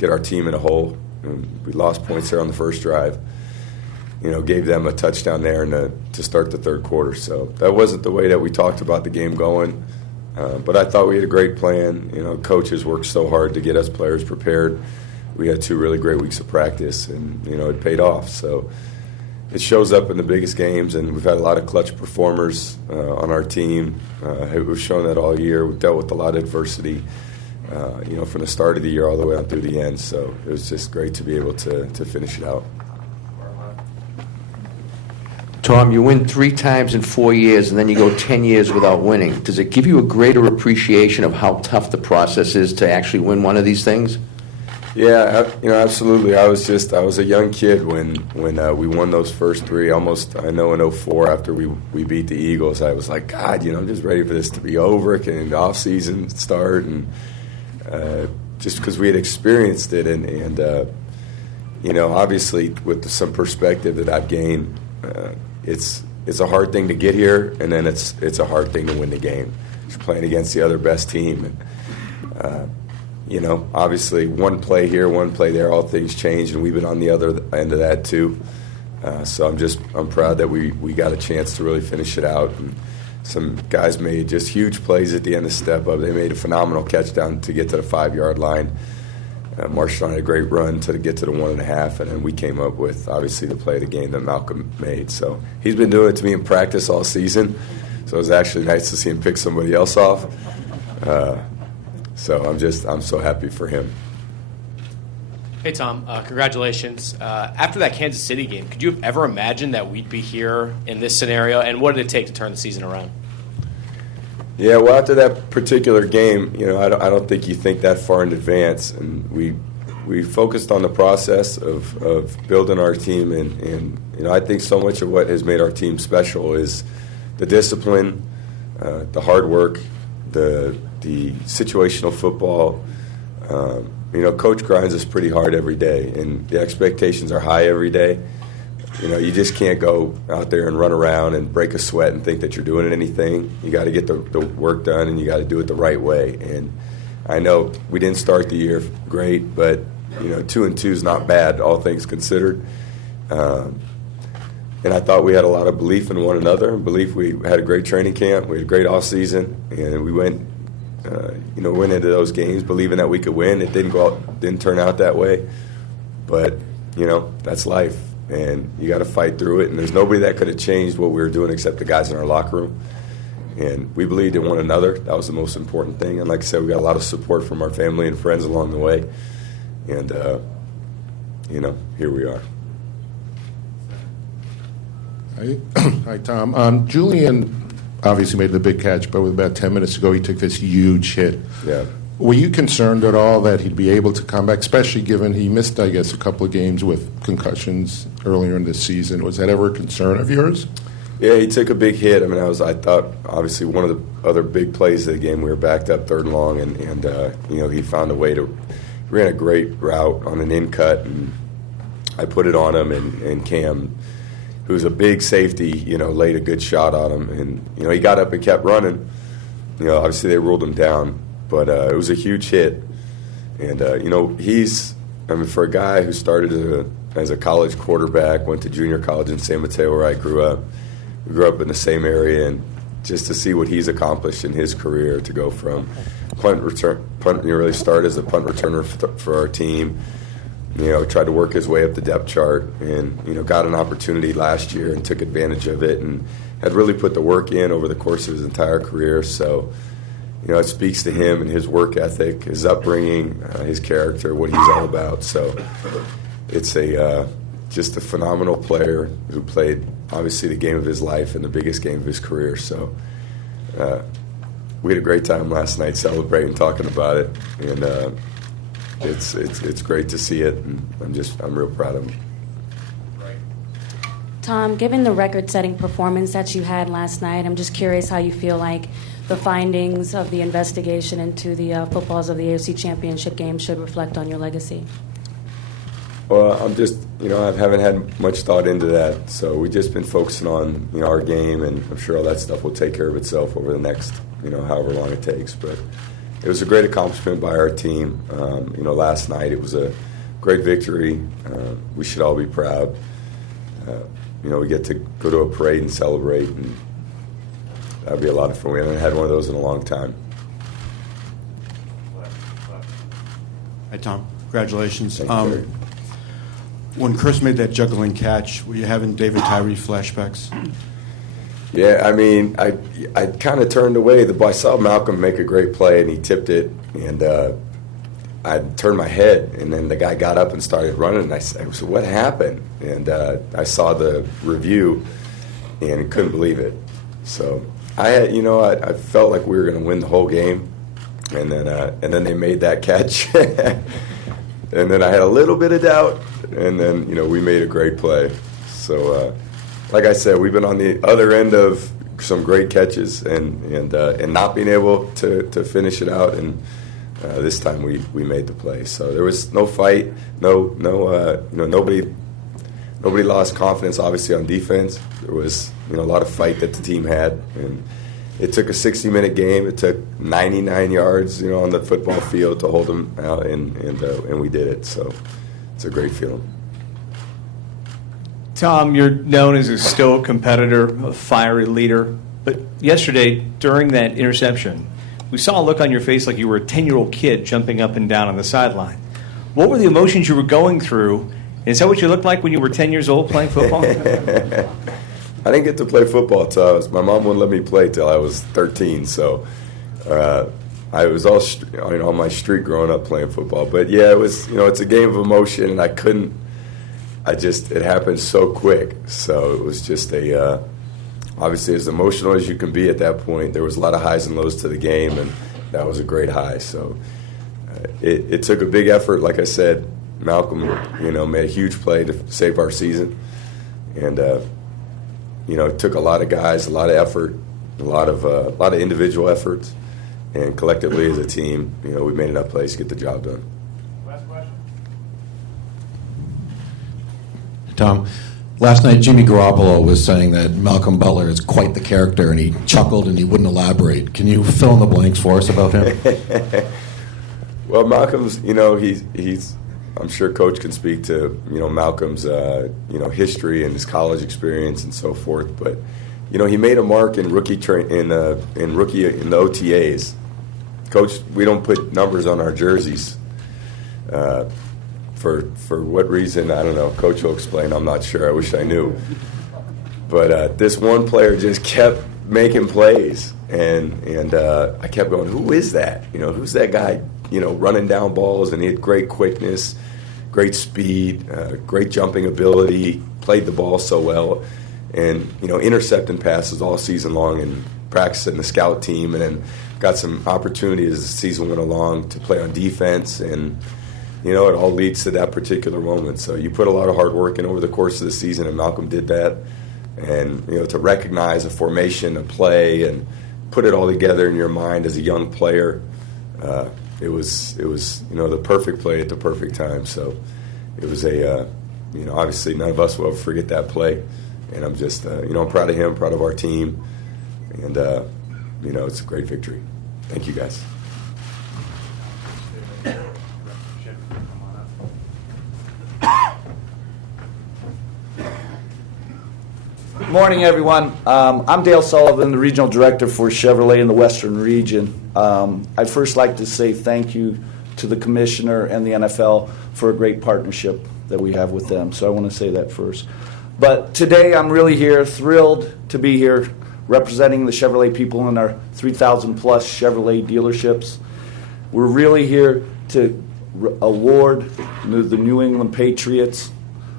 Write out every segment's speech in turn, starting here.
get our team in a hole. And we lost points there on the first drive. Gave them a touchdown there to start the third quarter. So that wasn't the way that we talked about the game going. But I thought we had a great plan. Coaches worked so hard to get us players prepared. We had 2 really great weeks of practice, and, it paid off. So it shows up in the biggest games, and we've had a lot of clutch performers on our team. We've shown that all year. We've dealt with a lot of adversity, from the start of the year all the way on through the end. So it was just great to be able to finish it out. Tom, you win 3 times in 4 years, and then you go 10 years without winning. Does it give you a greater appreciation of how tough the process is to actually win one of these things? Yeah, absolutely. I was a young kid when we won those first 3. Almost, I know, in 2004 after we beat the Eagles, I was like, God, I'm just ready for this to be over. Can the off season start? And just because we had experienced it, and obviously with some perspective that I've gained, it's a hard thing to get here, and then it's a hard thing to win the game. You're playing against the other best team, and obviously one play here, one play there, all things change, and we've been on the other end of that too. So I'm proud that we got a chance to really finish it out. And some guys made just huge plays at the end of step up. They made a phenomenal catch down to get to the 5-yard line. Marshawn had a great run to get to the 1.5, and then we came up with, obviously, the play of the game that Malcolm made. So he's been doing it to me in practice all season, so it was actually nice to see him pick somebody else off. So I'm so happy for him. Hey, Tom, congratulations. After that Kansas City game, could you have ever imagined that we'd be here in this scenario, and what did it take to turn the season around? Yeah, well, after that particular game, I don't think you think that far in advance, and we focused on the process of building our team, and I think so much of what has made our team special is the discipline, the hard work, the situational football. Coach grinds us pretty hard every day, and the expectations are high every day. You just can't go out there and run around and break a sweat and think that you're doing anything. You got to get the work done, and you got to do it the right way. And I know we didn't start the year great, but 2-2 is not bad, all things considered. And I thought we had a lot of belief in one another. Belief we had a great training camp, we had a great off season, and we went into those games believing that we could win. It didn't turn out that way, but that's life. And you got to fight through it. And there's nobody that could have changed what we were doing except the guys in our locker room. And we believed in one another. That was the most important thing. And like I said, we got a lot of support from our family and friends along the way. And, here we are. Hi, Tom. Julian obviously made the big catch, but with about 10 minutes ago, he took this huge hit. Yeah. Were you concerned at all that he'd be able to come back, especially given he missed, I guess, a couple of games with concussions earlier in this season? Was that ever a concern of yours? Yeah, he took a big hit. I thought, obviously, one of the other big plays of the game, we were backed up 3rd and long, and he found a way to ran a great route on an in cut, and I put it on him, and Cam, who's a big safety, laid a good shot on him, and he got up and kept running. Obviously they ruled him down. But it was a huge hit. And, for a guy who started as a college quarterback, went to junior college in San Mateo where I grew up, we grew up in the same area, and just to see what he's accomplished in his career, to go from really start as a punt returner for our team, tried to work his way up the depth chart, and, got an opportunity last year and took advantage of it, and had really put the work in over the course of his entire career. So, it speaks to him and his work ethic, his upbringing, his character, what he's all about. So it's just a phenomenal player who played, obviously, the game of his life and the biggest game of his career. So we had a great time last night celebrating, talking about it, and it's great to see it, and I'm real proud of him. Tom, given the record-setting performance that you had last night, I'm just curious how you feel like the findings of the investigation into the footballs of the AFC Championship game should reflect on your legacy. Well, I haven't had much thought into that. So we've just been focusing on, our game, and I'm sure all that stuff will take care of itself over the next, however long it takes. But, it was a great accomplishment by our team. Last night it was a great victory. We should all be proud. We get to go to a parade and celebrate, and that'd be a lot of fun. We haven't had one of those in a long time. Hi, Tom. Congratulations. Thank you, Terry. When Chris made that juggling catch, were you having David Tyree flashbacks? Yeah, I mean, I kind of turned away. I saw Malcolm make a great play, and he tipped it, and I turned my head, and then the guy got up and started running, and I said, what happened? And I saw the review and couldn't believe it. So I felt like we were going to win the whole game, and then they made that catch. And then I had a little bit of doubt, and then, we made a great play. So, like I said, we've been on the other end of some great catches and not being able to finish it out, and this time we made the play. So there was no fight, nobody lost confidence, obviously, on defense. There was, a lot of fight that the team had, and it took a 60-minute game. It took 99 yards, on the football field to hold them out, and we did it. So it's a great feeling. Tom, you're known as a stoic competitor, a fiery leader, but yesterday, during that interception, we saw a look on your face like you were a 10-year-old kid jumping up and down on the sideline. What were the emotions you were going through? And is that what you looked like when you were 10 years old playing football? I didn't get to play football my mom wouldn't let me play till I was 13. So I was all on my street growing up playing football. But yeah, it was it's a game of emotion, and it happened so quick. So it was just obviously as emotional as you can be at that point. There was a lot of highs and lows to the game, and that was a great high. So it took a big effort. Like I said, Malcolm, made a huge play to save our season, and it took a lot of guys, a lot of effort, a lot of individual efforts, and collectively as a team, we made enough plays to get the job done. Last question. Tom, last night Jimmy Garoppolo was saying that Malcolm Butler is quite the character, and he chuckled and he wouldn't elaborate. Can you fill in the blanks for us about him? Well, Malcolm's, he's I'm sure Coach can speak to Malcolm's history and his college experience and so forth. But he made a mark in rookie in the OTAs. Coach, we don't put numbers on our jerseys. For what reason, I don't know. Coach will explain. I'm not sure. I wish I knew. But this one player just kept making plays, and I kept going, who is that? Who's that guy? Running down balls, and he had great quickness, great speed, great jumping ability, played the ball so well, and intercepting passes all season long, and practicing the scout team, and then got some opportunities as the season went along to play on defense, and it all leads to that particular moment. So you put a lot of hard work in over the course of the season, and Malcolm did that, and to recognize a formation, a play, and put it all together in your mind as a young player. It was the perfect play at the perfect time. So it was obviously none of us will ever forget that play, and I'm just I'm proud of him, proud of our team, and it's a great victory. Thank you, guys. Good morning, everyone. I'm Dale Sullivan, the Regional Director for Chevrolet in the Western Region. I'd first like to say thank you to the Commissioner and the NFL for a great partnership that we have with them. So I want to say that first. But today I'm really here, thrilled to be here, representing the Chevrolet people in our 3,000-plus Chevrolet dealerships. We're really here to award the New England Patriots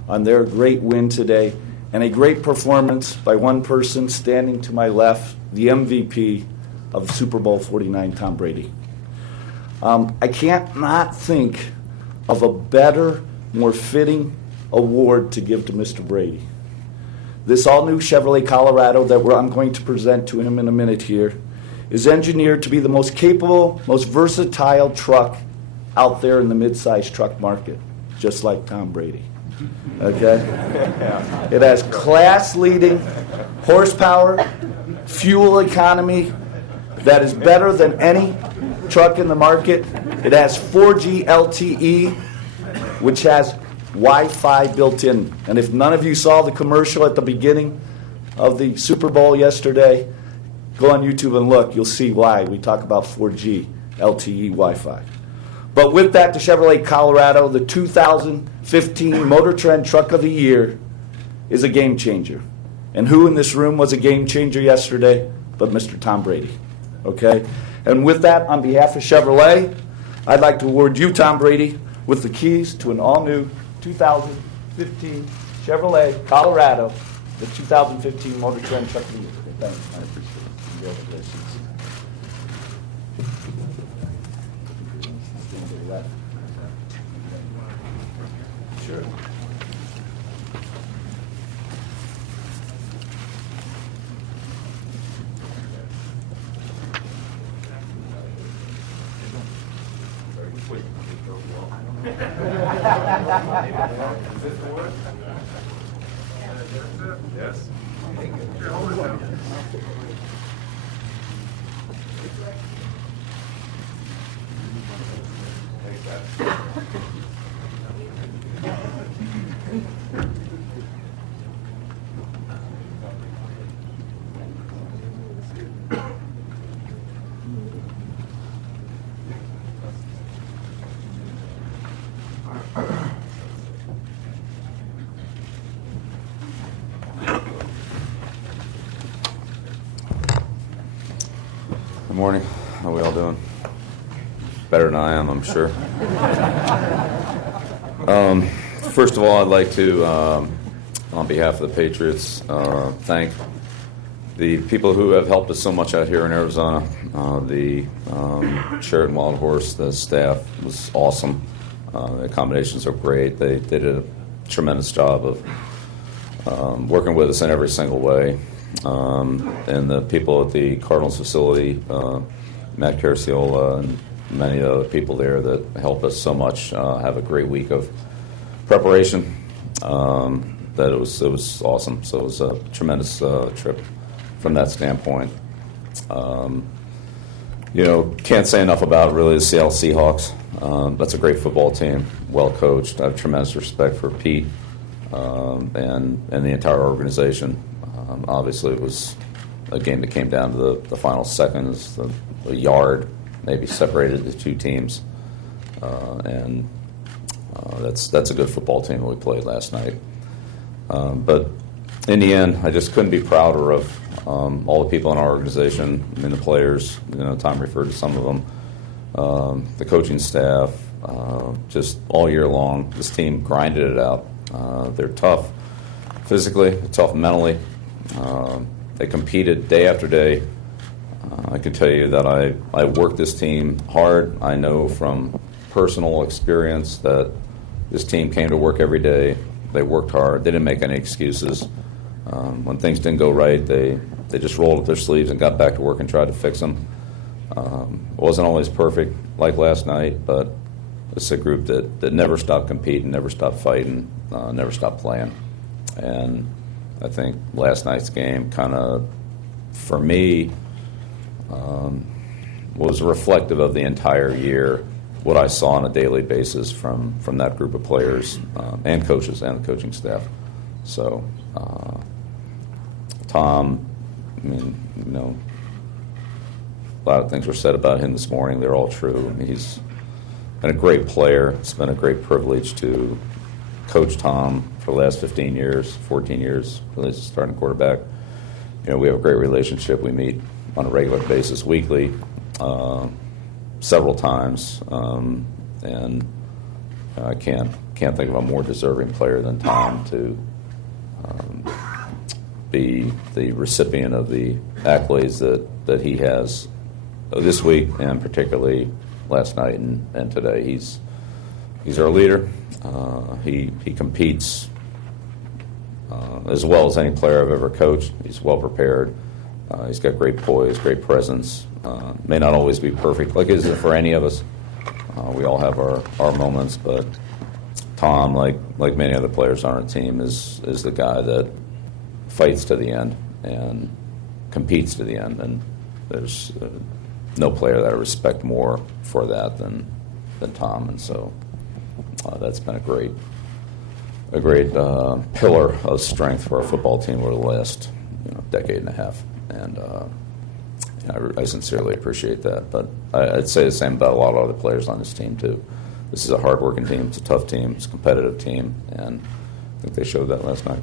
on their great win today, and a great performance by one person standing to my left, the MVP of Super Bowl 49, Tom Brady. I can't not think of a better, more fitting award to give to Mr. Brady. This all-new Chevrolet Colorado that I'm going to present to him in a minute here is engineered to be the most capable, most versatile truck out there in the mid-size truck market, just like Tom Brady. Okay? It has class-leading horsepower, fuel economy that is better than any truck in the market. It has 4G LTE, which has Wi-Fi built in. And if none of you saw the commercial at the beginning of the Super Bowl yesterday, go on YouTube and look. You'll see why we talk about 4G LTE Wi-Fi. But with that, the Chevrolet Colorado, the 2015 Motor Trend Truck of the Year, is a game changer. And who in this room was a game changer yesterday but Mr. Tom Brady? Okay? And with that, on behalf of Chevrolet, I'd like to award you, Tom Brady, with the keys to an all-new 2015 Chevrolet Colorado, the 2015 Motor Trend Truck of the Year. Thanks. I appreciate it. Congratulations. Sure. Yes. Good morning. How we all doing? Better than I am, I'm sure. First of all, I'd like to, on behalf of the Patriots, thank the people who have helped us so much out here in Arizona. The Sheraton Wild Horse, the staff was awesome. The accommodations are great. They did a tremendous job of working with us in every single way. And the people at the Cardinals facility, Matt Carciola and many other people there that helped us so much, have a great week of preparation. That it was awesome. So it was a tremendous trip from that standpoint. Can't say enough about really the Seattle Seahawks. That's a great football team, well coached. I have tremendous respect for Pete and the entire organization. Obviously, it was a game that came down to the final seconds, the yard maybe separated the two teams, and that's a good football team that we played last night. But in the end, I just couldn't be prouder of all the people in our organization. I mean, the players. Tom referred to some of them. The coaching staff, just all year long, this team grinded it out. They're tough physically, tough mentally. They competed day after day. I can tell you that I worked this team hard. I know from personal experience that this team came to work every day. They worked hard. They didn't make any excuses. When things didn't go right, they just rolled up their sleeves and got back to work and tried to fix them. It wasn't always perfect like last night, but it's a group that never stopped competing, never stopped fighting, never stopped playing. And I think last night's game kind of, for me, was reflective of the entire year, what I saw on a daily basis from that group of players and coaches and the coaching staff. So, Tom, I mean, a lot of things were said about him this morning. They're all true. I mean, he's been a great player. It's been a great privilege to coach Tom for the last 15 years, 14 years, really as a starting quarterback. We have a great relationship. We meet on a regular basis, weekly, several times, and I can't think of a more deserving player than Tom to be the recipient of the accolades that he has this week, and particularly last night and today. He's our leader. He competes as well as any player I've ever coached. He's well prepared. He's got great poise, great presence. May not always be perfect, like it is for any of us. We all have our moments, but Tom, like many other players on our team, is the guy that fights to the end and competes to the end. And there's no player that I respect more for that than Tom, and so that's been a great pillar of strength for our football team over the last decade and a half, and I sincerely appreciate that. But I'd say the same about a lot of other players on this team too. This is a hard-working team. It's a tough team. It's a competitive team, and I think they showed that last night.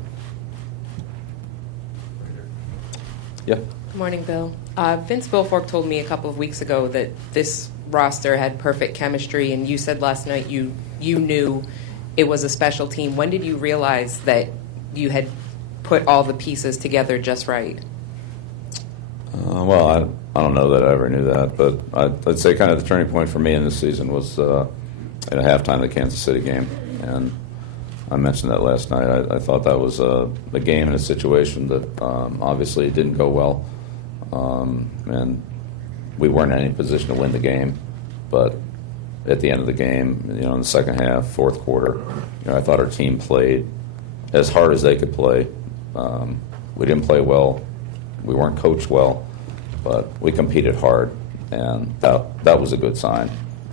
Yeah. Good morning, Bill. Vince Wilfork told me a couple of weeks ago that this roster had perfect chemistry, and you said last night you knew it was a special team. When did you realize that you had put all the pieces together just right? Well, I don't know that I ever knew that, but I'd say kind of the turning point for me in this season was at halftime of the Kansas City game, and I mentioned that last night. I thought that was a game and a situation that obviously didn't go well, and we weren't in any position to win the game. But at the end of the game, in the second half, fourth quarter, I thought our team played as hard as they could play. We didn't play well. We weren't coached well, but we competed hard, and that was a good sign.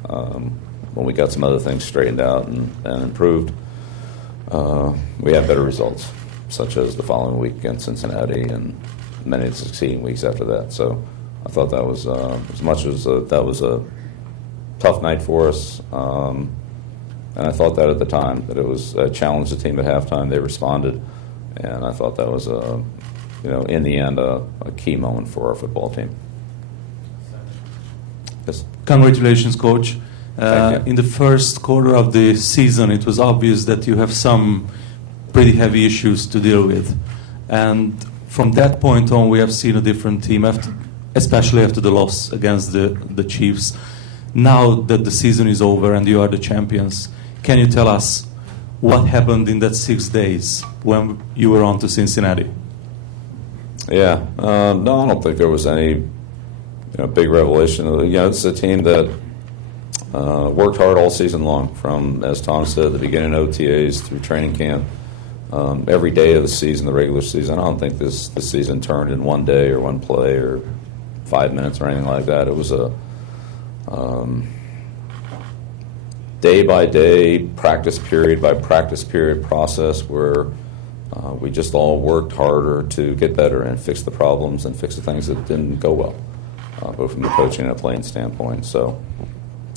When we got some other things straightened out and improved, we had better results, such as the following week against Cincinnati and many of the succeeding weeks after that. So I thought that was, as much as that was a tough night for us, and I thought that at the time, that it was a challenge the team at halftime. They responded, and I thought that was, in the end, a key moment for our football team. Yes. Congratulations, Coach. Thank you. In the first quarter of the season, it was obvious that you have some pretty heavy issues to deal with. And from that point on, we have seen a different team, especially after the loss against the Chiefs. Now that the season is over and you are the champions, can you tell us what happened in that 6 days when you were on to Cincinnati? Yeah. No, I don't think there was any big revelation. It's a team that worked hard all season long, from, as Tom said, the beginning of OTAs through training camp. Every day of the season, the regular season. I don't think this season turned in one day or one play or 5 minutes or anything like that. It was a day-by-day, practice period by practice period process where we just all worked harder to get better and fix the problems and fix the things that didn't go well, both from the coaching and a playing standpoint. So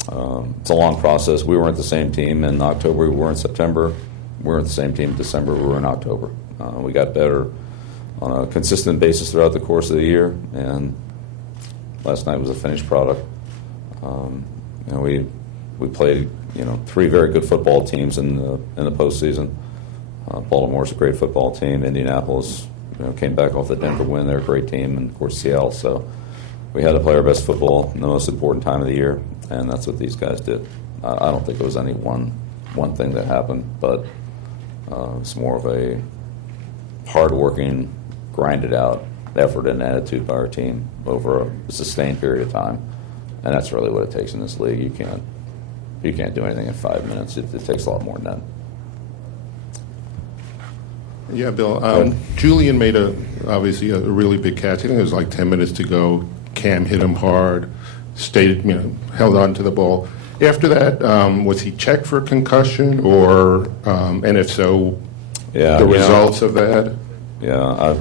it's a long process. We weren't the same team in October. We were in September. We weren't the same team in December. We were in October. We got better on a consistent basis throughout the course of the year, and last night was a finished product. We played three very good football teams in the postseason. Baltimore's a great football team. Indianapolis came back off the Denver win. They're a great team, and of course Seattle. So we had to play our best football in the most important time of the year, and that's what these guys did. I don't think it was any one thing that happened, but it's more of a hard-working, grinded-out effort and attitude by our team over a sustained period of time, and that's really what it takes in this league. You can't do anything in 5 minutes. It takes a lot more than that. Yeah, Bill. Julian made obviously a really big catch. I think it was like 10 minutes to go. Cam hit him hard, stayed, held on to the ball. After that, was he checked for concussion, or and if so, the results of that? Yeah,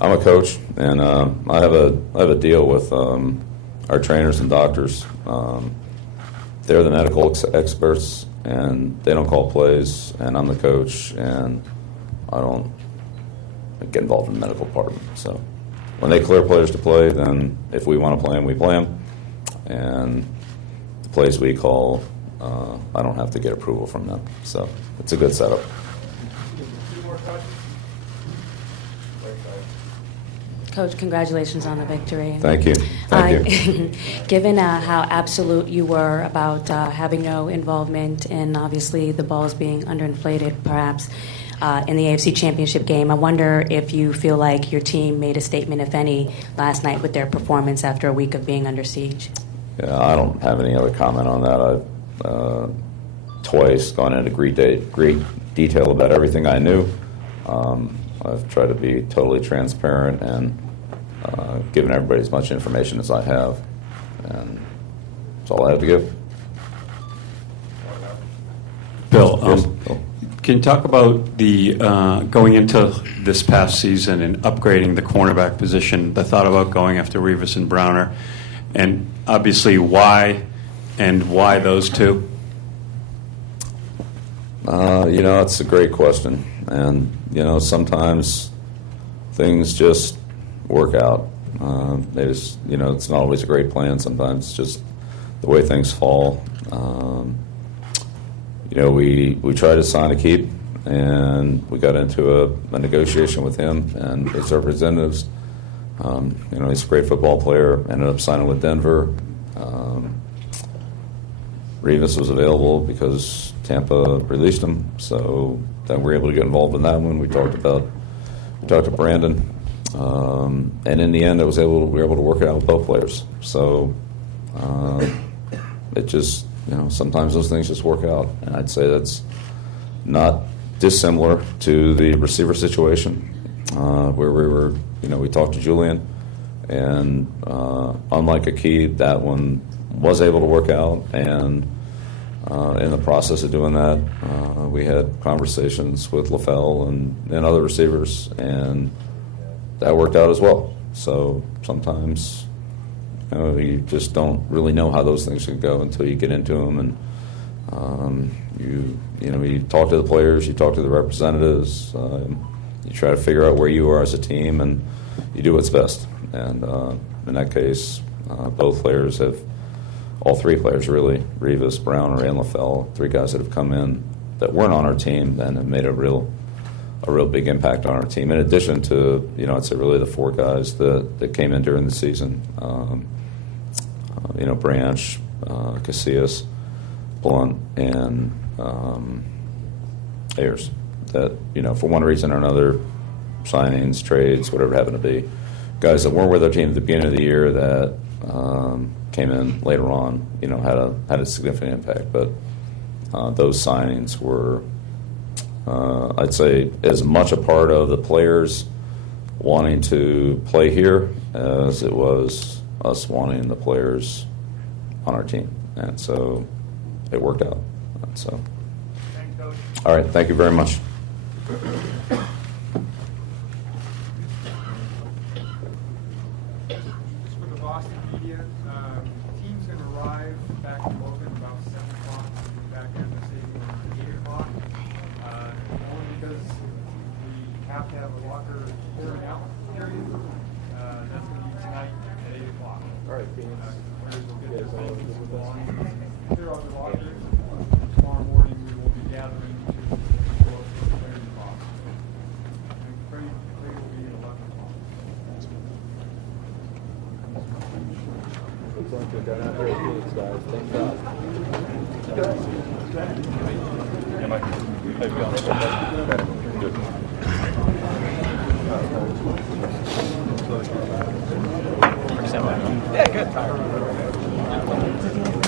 I'm a coach, and I have a deal with our trainers and doctors. They're the medical experts, and they don't call plays, and I'm the coach, and I don't get involved in the medical department. So when they clear players to play, then if we want to play them, we play them. And the plays we call, I don't have to get approval from them. So it's a good setup. Coach, congratulations on the victory. Thank you. Thank you. Given how absolute you were about having no involvement in, obviously, the balls being underinflated, perhaps, in the AFC Championship game, I wonder if you feel like your team made a statement, if any, last night with their performance after a week of being under siege. Yeah, I don't have any other comment on that. I've twice gone into great detail about everything I knew. I've tried to be totally transparent and given everybody as much information as I have. and that's all I have to give. Bill, Yes, Bill. can you talk about the going into this past season and upgrading the cornerback position, the thought about going after Revis and Browner, and obviously why those two? It's a great question. And, sometimes things just work out. It's not always a great plan. Sometimes it's just the way things fall. We tried to sign a keep, and we got into a negotiation with him and his representatives. He's a great football player. Ended up signing with Denver. Revis was available because Tampa released him, so then we were able to get involved in that one. We talked to Brandon, and in the end, we were able to work it out with both players. So it just sometimes those things just work out, and I'd say that's not dissimilar to the receiver situation where we talked to Julian, and unlike a key, that one was able to work out, and in the process of doing that, we had conversations with LaFell and other receivers, and that worked out as well. So sometimes you just don't really know how those things can go until you get into them, and you talk to the players, you talk to the representatives, you try to figure out where you are as a team, and you do what's best. And in that case, all three players really, Revis, Browner, and LaFell, three guys that have come in that weren't on our team and have made a real big impact on our team. In addition to, I'd say really the four guys that came in during the season, Branch, Casillas, Blunt, and Ayers. That, for one reason or another, signings, trades, whatever it happened to be, guys that weren't with our team at the beginning of the year that came in later on, had a significant impact. But those signings were, I'd say, as much a part of the players wanting to play here as it was us wanting the players on our team. And so it worked out. And so, all right, thank you very much. Yeah, good.